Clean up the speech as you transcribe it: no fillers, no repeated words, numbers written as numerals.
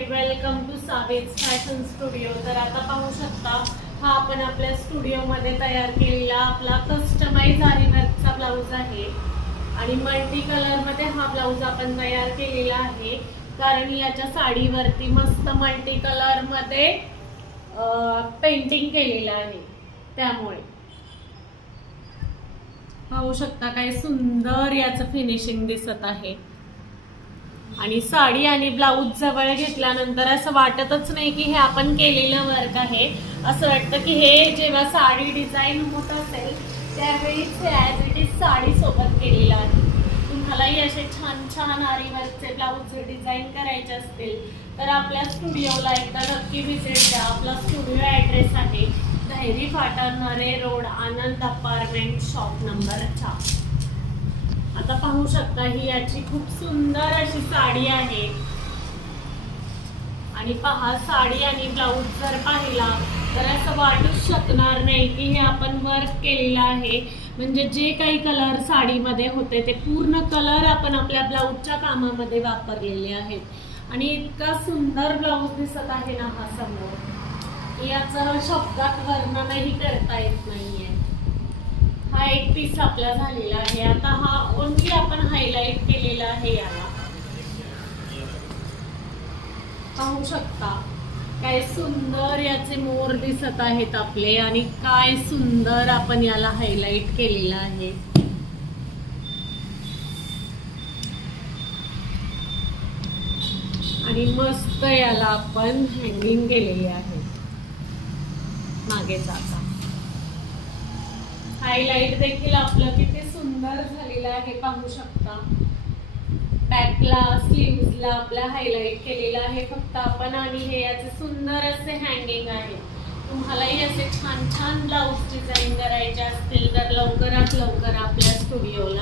Welcome to Savage fashion studio. तर आता पाहू शकता, हा आपण आपल्या स्टुडिओमध्ये तयार केलेला आपला कस्टमाइज आरी वर्कचा ब्लाऊज आहे आणि मल्टी कलरमध्ये हा ब्लाऊज आपण तयार केलेला आहे, कारण याच्या साडीवरती मस्त मल्टी कलरमध्ये पेंटिंग केलेलं आहे। त्यामुळे पाहू शकता काय सुंदर याचं फिनिशिंग दिसत आहे आणि साडी आणि ब्लाऊज जवळ घेतल्यानंतर असं वाटतच नाही की हे आपण केलेलं वर्क आहे। असं वाटतं की हे जेव्हा साडी डिझाईन होत असेल त्यावेळीच हे ॲज इट इज साडी सोबत केलेलं आहे। तुम्हालाही असे छान छान आरी वर्कचे ब्लाऊज डिझाईन करायचे असतील तर आपल्या स्टुडिओला एकदा नक्की व्हिजिट द्या। आपला स्टुडिओ ॲड्रेस आहे धैरी फाटा नरे रोड, आनंद अपार्टमेंट, शॉप नंबर 4। आता पाहू शकता ही याची खूप सुंदर अशी साडी आहे आणि पहा साडी आणि ब्लाऊज जर पाहिला तर असं वाटूच शकणार नाही की हे आपण वर्क केलेलं आहे। म्हणजे जे काही कलर साडीमध्ये होते ते पूर्ण कलर आपण आपल्या ब्लाऊजच्या कामामध्ये वापरलेले आहेत आणि इतका सुंदर ब्लाऊज दिसत आहे ना हा समोर, याचं शब्दात वर्णनही करता येत नाहीये। हा एक पीस आपला झालेला आहे। आता हा ओन्ली आपण हायलाइट केलेला आहे याला, पाहू शकता काय सुंदर याचे मोर दिसत आहेत आपले आणि काय सुंदर आपण याला हायलाइट केलेला आहे। आणि मस्त याला आपण हँगिंग केलेले आहे मागे जाता। हायलाइट देखील आपलं किती सुंदर झालेलं आहे, पाहू शकता। बॅकला स्लीव्हजला आपला हायलाइट केलेला आहे फक्त आपण आणि हे याचे सुंदर असे हँगिंग आहे। तुम्हालाही असे छान छान ब्लाऊज डिझाईन करायचे असतील तर लवकरात लवकर आपल्या स्टुडिओला